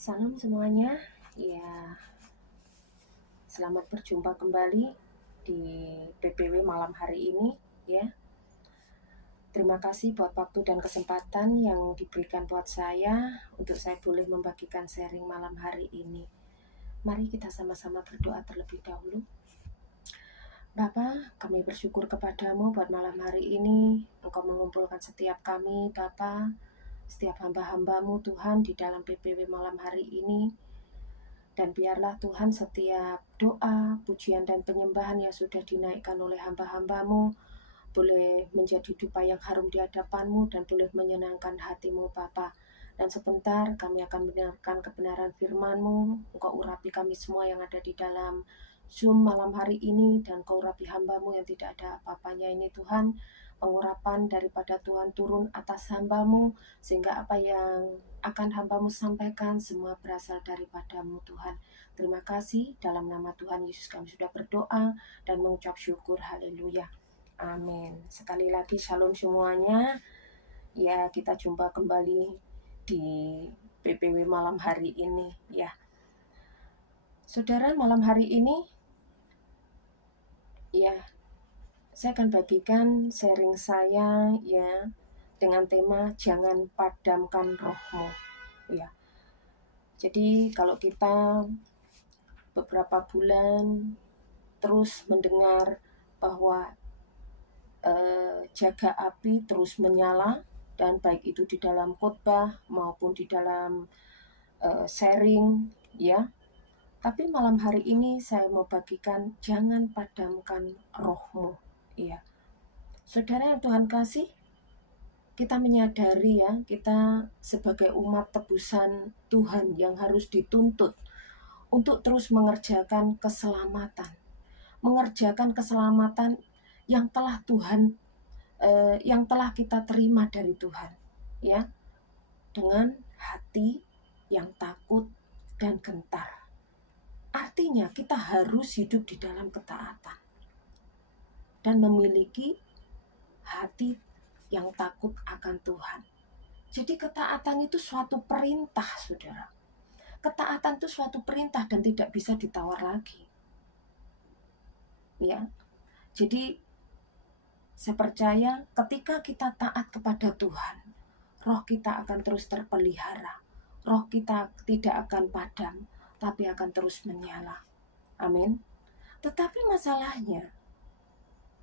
Salam semuanya, ya selamat berjumpa kembali di PPW malam hari ini ya. Terima kasih buat waktu dan kesempatan yang diberikan buat saya untuk saya boleh membagikan sharing malam hari ini. Mari kita sama-sama berdoa terlebih dahulu. Bapa, kami bersyukur kepadamu buat malam hari ini. Engkau mengumpulkan setiap kami, Bapa, setiap hamba-hambamu Tuhan di dalam PPW malam hari ini. Dan biarlah Tuhan setiap doa, pujian dan penyembahan yang sudah dinaikkan oleh hamba-hambamu boleh menjadi dupa yang harum di hadapanmu dan boleh menyenangkan hatimu Bapa. Dan sebentar kami akan mendengarkan kebenaran firman-Mu. Engkau urapi kami semua yang ada di dalam Zoom malam hari ini, dan Engkau urapi hamba-Mu yang tidak ada apa-apanya ini Tuhan. Pengurapan daripada Tuhan turun atas hamba-Mu, sehingga apa yang akan hamba-Mu sampaikan semua berasal daripada-Mu Tuhan. Terima kasih, dalam nama Tuhan Yesus kami sudah berdoa dan mengucap syukur. Haleluya. Amin. Sekali lagi shalom semuanya. Ya, kita jumpa kembali di PPW malam hari ini ya. Saudara, malam hari ini ya saya akan bagikan sharing saya ya dengan tema jangan padamkan rohmu ya. Jadi kalau kita beberapa bulan terus mendengar bahwa jaga api terus menyala, dan baik itu di dalam khotbah maupun di dalam sharing ya. Tapi malam hari ini saya mau bagikan jangan padamkan rohmu ya. Saudara yang Tuhan kasih, kita menyadari ya, kita sebagai umat tebusan Tuhan yang harus dituntut untuk terus mengerjakan keselamatan. Mengerjakan keselamatan yang telah Tuhan yang telah kita terima dari Tuhan ya, dengan hati yang takut dan gentar. Artinya kita harus hidup di dalam ketaatan dan memiliki hati yang takut akan Tuhan. Jadi ketaatan itu suatu perintah, saudara. Ketaatan itu suatu perintah dan tidak bisa ditawar lagi ya. Jadi saya percaya ketika kita taat kepada Tuhan, roh kita akan terus terpelihara. Roh kita tidak akan padam, tapi akan terus menyala. Amin. Tetapi masalahnya,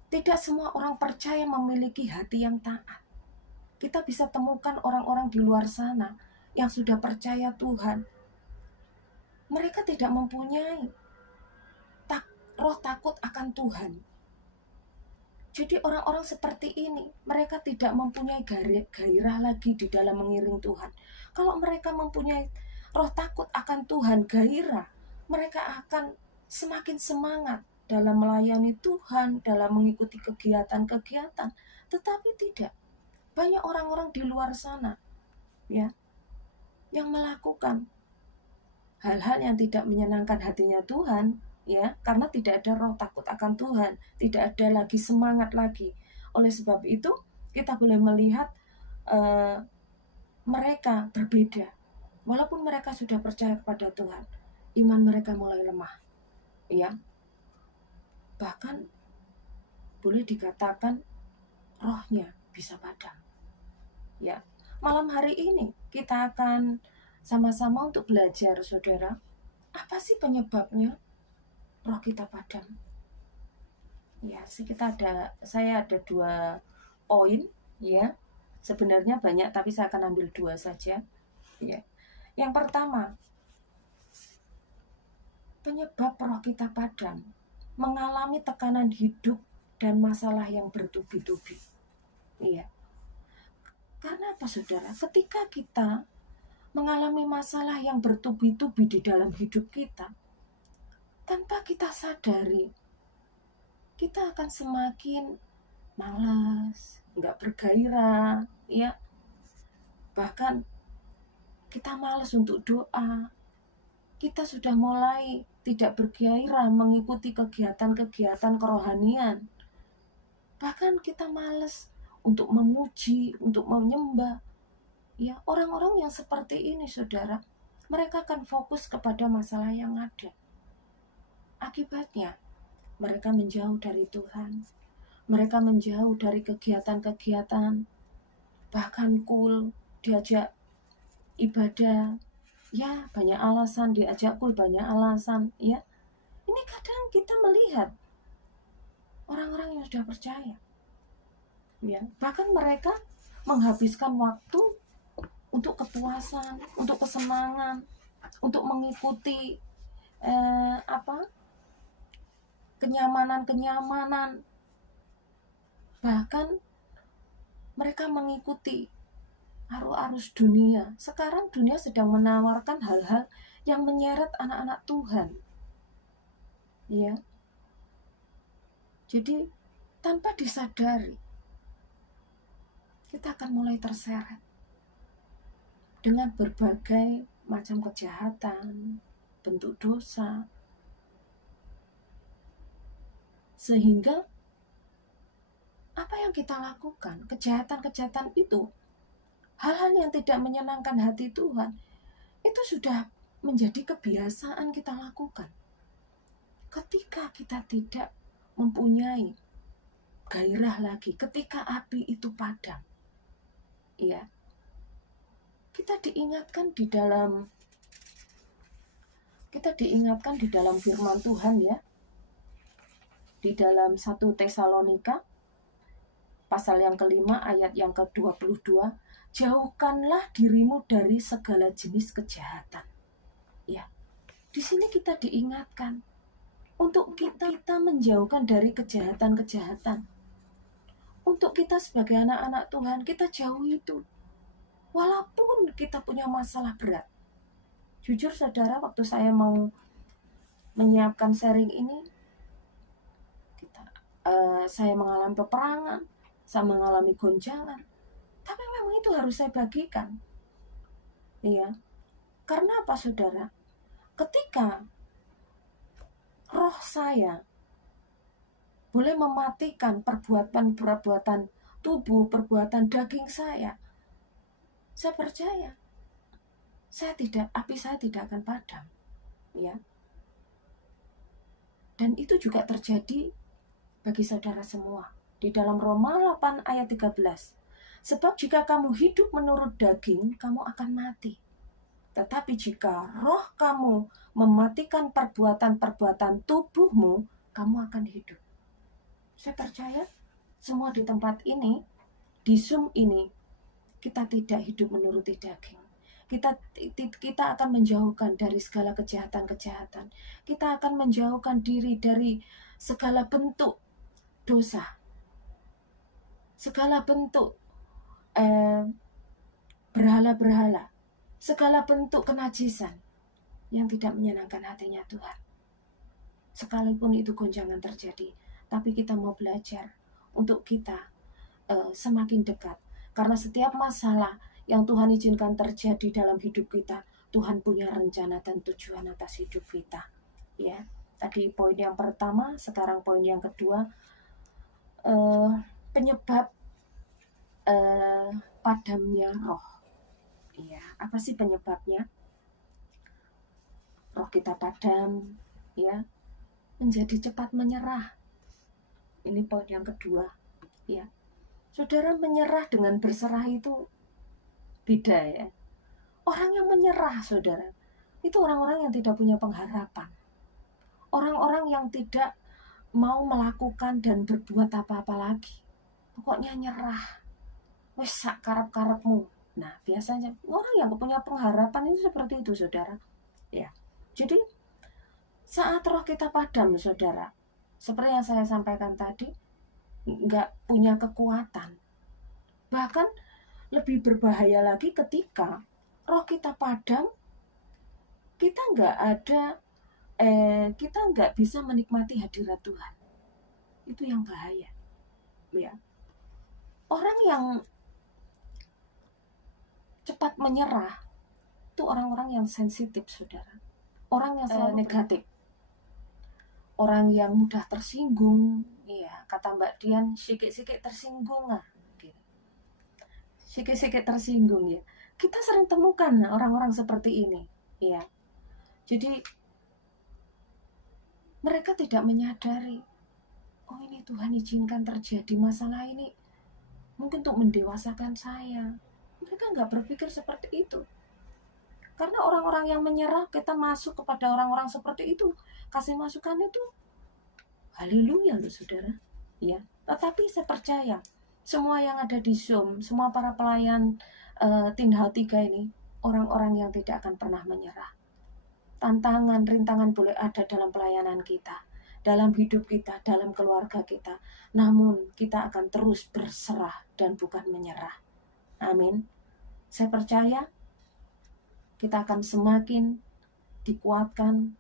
tidak semua orang percaya memiliki hati yang taat. Kita bisa temukan orang-orang di luar sana yang sudah percaya Tuhan. Mereka tidak mempunyai roh takut akan Tuhan. Jadi orang-orang seperti ini, mereka tidak mempunyai gairah lagi di dalam mengiring Tuhan. Kalau mereka mempunyai roh takut akan Tuhan, gairah, mereka akan semakin semangat dalam melayani Tuhan, dalam mengikuti kegiatan-kegiatan. Tetapi tidak. Banyak orang-orang di luar sana ya, yang melakukan hal-hal yang tidak menyenangkan hatinya Tuhan ya, karena tidak ada roh takut akan Tuhan, tidak ada lagi semangat lagi. Oleh sebab itu kita boleh melihat mereka berbeda. Walaupun mereka sudah percaya kepada Tuhan, iman mereka mulai lemah ya. Bahkan boleh dikatakan rohnya bisa padam ya. Malam hari ini kita akan sama-sama untuk belajar, saudara, apa sih penyebabnya roh kita padam ya. Saya ada 2 poin ya. Sebenarnya banyak, tapi saya akan ambil 2 saja ya. Yang pertama, penyebab roh kita padam, mengalami tekanan hidup dan masalah yang bertubi-tubi iya. Karena apa, saudara? Ketika kita mengalami masalah yang bertubi-tubi di dalam hidup kita, tanpa kita sadari, kita akan semakin malas, nggak bergairah ya. Bahkan kita malas untuk doa. Kita sudah mulai tidak bergairah mengikuti kegiatan-kegiatan kerohanian. Bahkan kita malas untuk memuji, untuk menyembah ya. Orang-orang yang seperti ini, saudara, mereka akan fokus kepada masalah yang ada. Akibatnya, mereka menjauh dari Tuhan. Mereka menjauh dari kegiatan-kegiatan, bahkan diajak ibadah, ya banyak alasan, diajak banyak alasan, ya. Ini kadang kita melihat orang-orang yang sudah percaya, ya, bahkan mereka menghabiskan waktu untuk kepuasan, untuk kesenangan, untuk mengikuti kenyamanan, bahkan mereka mengikuti arus dunia. Sekarang dunia sedang menawarkan hal-hal yang menyeret anak-anak Tuhan, ya. Jadi tanpa disadari kita akan mulai terseret dengan berbagai macam kejahatan, bentuk dosa, sehingga apa yang kita lakukan, kejahatan-kejahatan itu, hal-hal yang tidak menyenangkan hati Tuhan, itu sudah menjadi kebiasaan kita lakukan. Ketika kita tidak mempunyai gairah lagi, ketika api itu padam, ya, kita diingatkan di dalam firman Tuhan, ya, di dalam 1 Tesalonika pasal yang kelima ayat yang ke-22, jauhkanlah dirimu dari segala jenis kejahatan. Ya, di sini kita diingatkan untuk kita menjauhkan dari kejahatan-kejahatan. Untuk kita sebagai anak-anak Tuhan, kita jauhi itu. Walaupun kita punya masalah berat. Jujur saudara, waktu saya mau menyiapkan sharing ini, saya mengalami peperangan, saya mengalami gonjangan. Tapi memang itu harus saya bagikan. Iya. Karena apa saudara? Ketika roh saya boleh mematikan perbuatan tubuh, perbuatan daging saya percaya api saya tidak akan padam, ya. Dan itu juga terjadi bagi saudara semua di dalam Roma 8 ayat 13. Sebab jika kamu hidup menurut daging, kamu akan mati. Tetapi jika roh kamu mematikan perbuatan-perbuatan tubuhmu, kamu akan hidup. Saya percaya semua di tempat ini, di Zoom ini, kita tidak hidup menuruti daging. Kita akan menjauhkan dari segala kejahatan-kejahatan. Kita akan menjauhkan diri dari segala bentuk dosa, segala bentuk berhala-berhala, segala bentuk kenajisan yang tidak menyenangkan hatinya Tuhan. Sekalipun itu gonjangan terjadi, tapi kita mau belajar untuk kita semakin dekat. Karena setiap masalah yang Tuhan izinkan terjadi dalam hidup kita, Tuhan punya rencana dan tujuan atas hidup kita. Ya, tadi poin yang pertama, sekarang poin yang kedua, penyebab padamnya roh. Ya, apa sih penyebabnya? Roh kita padam, ya, menjadi cepat menyerah. Ini poin yang kedua, ya. Saudara, menyerah dengan berserah itu beda, ya. Orang yang menyerah, saudara, itu orang-orang yang tidak punya pengharapan. Orang-orang yang tidak mau melakukan dan berbuat apa-apa lagi. Pokoknya nyerah. Wes sak karep-karepmu. Nah, biasanya orang yang punya pengharapan itu seperti itu, saudara. Ya. Jadi, saat roh kita padam, saudara, seperti yang saya sampaikan tadi, nggak punya kekuatan. Bahkan lebih berbahaya lagi ketika roh kita padam, kita nggak bisa menikmati hadirat Tuhan. Itu yang bahaya, ya. Orang yang cepat menyerah itu orang-orang yang sensitif, saudara. Orang yang selalu negatif, orang yang mudah tersinggung. Iya, kata Mbak Dian, sikit-sikit tersinggung, gitu. Sikit-sikit tersinggung, ya. Kita sering temukan orang-orang seperti ini. Ya, jadi mereka tidak menyadari, oh ini Tuhan izinkan terjadi masalah ini mungkin untuk mendewasakan saya. Mereka nggak berpikir seperti itu. Karena orang-orang yang menyerah, kita masuk kepada orang-orang seperti itu, kasih masukan itu haleluya loh saudara. Ya, tetapi saya percaya semua yang ada di Zoom, semua para pelayan Tindhal 3 ini, orang-orang yang tidak akan pernah menyerah. Tantangan, rintangan boleh ada dalam pelayanan kita, dalam hidup kita, dalam keluarga kita. Namun kita akan terus berserah dan bukan menyerah. Amin. Saya percaya kita akan semakin dikuatkan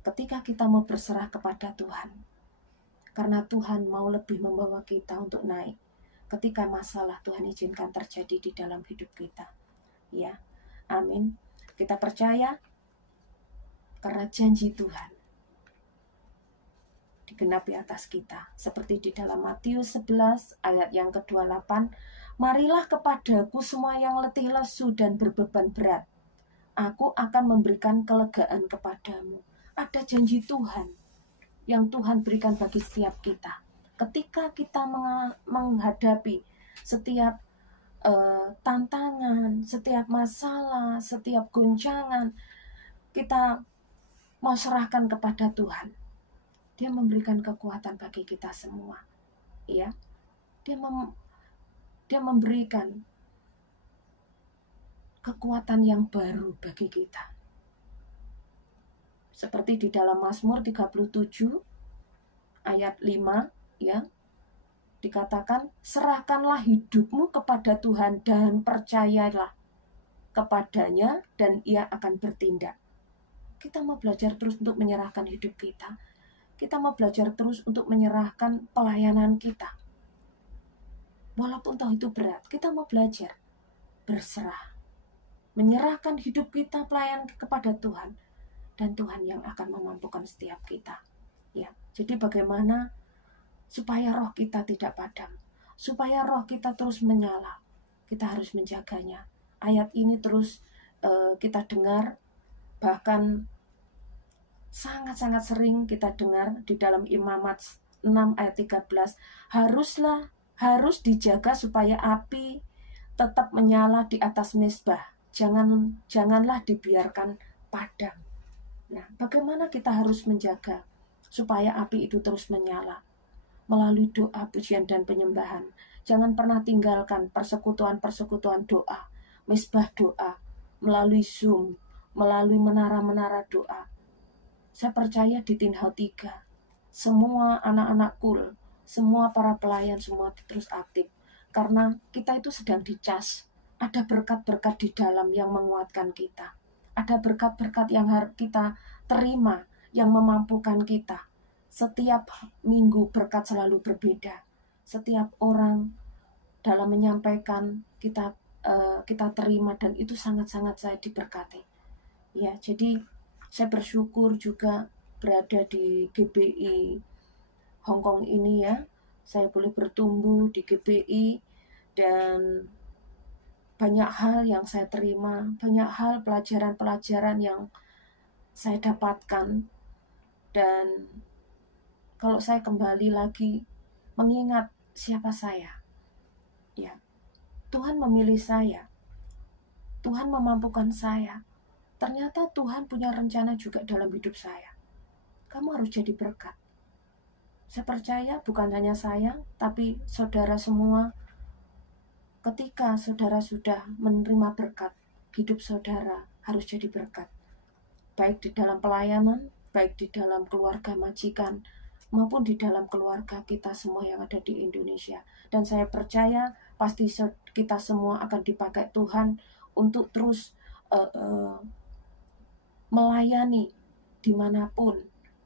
ketika kita mau berserah kepada Tuhan. Karena Tuhan mau lebih membawa kita untuk naik ketika masalah Tuhan izinkan terjadi di dalam hidup kita. Ya, amin. Kita percaya karena janji Tuhan digenapi atas kita. Seperti di dalam Matius 11 ayat yang ke-28, marilah kepadaku semua yang letih lesu dan berbeban berat. Aku akan memberikan kelegaan kepadamu. Ada janji Tuhan yang Tuhan berikan bagi setiap kita. Ketika kita menghadapi setiap tantangan, setiap masalah, setiap goncangan, kita mau serahkan kepada Tuhan. Dia memberikan kekuatan bagi kita semua. Ya, dia memberikan kekuatan yang baru bagi kita. Seperti di dalam Mazmur 37 ayat 5, ya, dikatakan, serahkanlah hidupmu kepada Tuhan dan percayalah kepadanya dan ia akan bertindak. Kita mau belajar terus untuk menyerahkan hidup kita. Kita mau belajar terus untuk menyerahkan pelayanan kita. Walaupun toh itu berat, kita mau belajar berserah. Menyerahkan hidup kita pelayan kepada Tuhan. Dan Tuhan yang akan memampukan setiap kita. Ya, jadi bagaimana supaya roh kita tidak padam, supaya roh kita terus menyala, kita harus menjaganya. Ayat ini terus kita dengar, bahkan sangat-sangat sering kita dengar di dalam Imamat 6 ayat 13, harus dijaga supaya api tetap menyala di atas mezbah, janganlah dibiarkan padam. Nah, bagaimana kita harus menjaga supaya api itu terus menyala? Melalui doa, pujian, dan penyembahan. Jangan pernah tinggalkan persekutuan-persekutuan doa, mezbah doa, melalui Zoom, melalui menara-menara doa. Saya percaya di Tindhal 3, semua anak-anak kul, semua para pelayan, semua terus aktif. Karena kita itu sedang dicas. Ada berkat-berkat di dalam yang menguatkan kita. Ada berkat-berkat yang harus kita terima, yang memampukan kita. Setiap minggu berkat selalu berbeda. Setiap orang dalam menyampaikan kita terima, dan itu sangat-sangat saya diberkati. Ya, jadi saya bersyukur juga berada di GBI Hong Kong ini ya. Saya boleh bertumbuh di GBI dan banyak hal yang saya terima, banyak hal pelajaran-pelajaran yang saya dapatkan. Dan kalau saya kembali lagi mengingat siapa saya, ya, Tuhan memilih saya, Tuhan memampukan saya. Ternyata Tuhan punya rencana juga dalam hidup saya. Kamu harus jadi berkat. Saya percaya bukan hanya saya, tapi saudara semua. Ketika saudara sudah menerima berkat, hidup saudara harus jadi berkat. Baik di dalam pelayanan, baik di dalam keluarga majikan, maupun di dalam keluarga kita semua yang ada di Indonesia. Dan saya percaya pasti kita semua akan dipakai Tuhan untuk terus melayani dimanapun,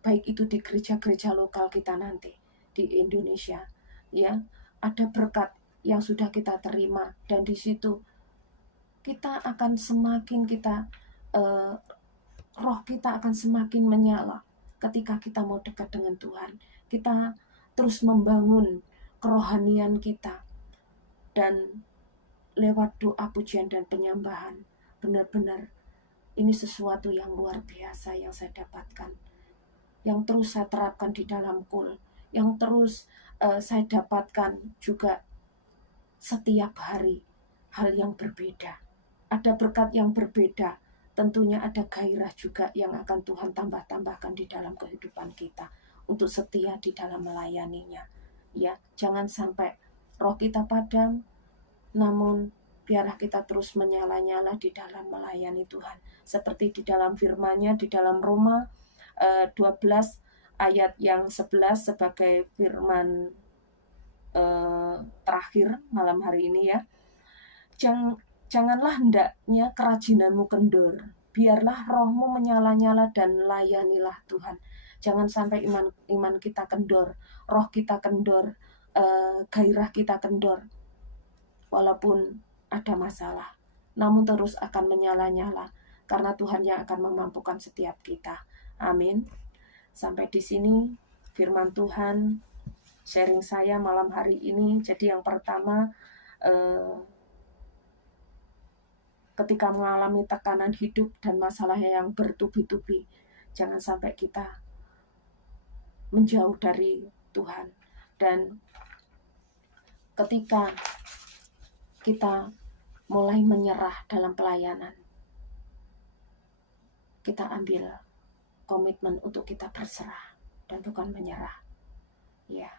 baik itu di gereja-gereja lokal kita nanti di Indonesia. Ya, ada berkat yang sudah kita terima, dan di situ kita akan semakin roh kita akan semakin menyala ketika kita mau dekat dengan Tuhan. Kita terus membangun kerohanian kita, dan lewat doa, pujian, dan penyembahan benar-benar Ini sesuatu yang luar biasa yang saya dapatkan, yang terus saya terapkan di dalam kul, yang terus saya dapatkan juga setiap hari. Hal yang berbeda, ada berkat yang berbeda, tentunya ada gairah juga yang akan Tuhan tambah-tambahkan di dalam kehidupan kita untuk setia di dalam melayaninya. Ya, jangan sampai roh kita padam, namun biarlah kita terus menyala-nyala di dalam melayani Tuhan. Seperti di dalam firman-Nya di dalam Roma 12 ayat yang 11 sebagai firman terakhir malam hari ini ya. Janganlah hendaknya kerajinanmu kendor, biarlah rohmu menyala-nyala dan layanilah Tuhan. Jangan sampai iman kita kendor, roh kita kendor, gairah kita kendor. Walaupun ada masalah, namun terus akan menyala-nyala, karena Tuhan yang akan memampukan setiap kita. Amin. Sampai di sini firman Tuhan sharing saya malam hari ini. Jadi yang pertama, ketika mengalami tekanan hidup dan masalah yang bertubi-tubi, jangan sampai kita menjauh dari Tuhan. Dan ketika kita mulai menyerah dalam pelayanan, kita ambil komitmen untuk kita berserah dan bukan menyerah. Ya.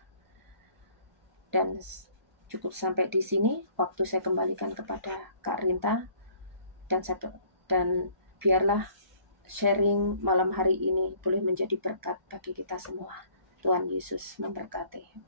Dan cukup sampai di sini. Waktu saya kembalikan kepada Kak Rinta. Dan biarlah sharing malam hari ini boleh menjadi berkat bagi kita semua. Tuhan Yesus memberkati.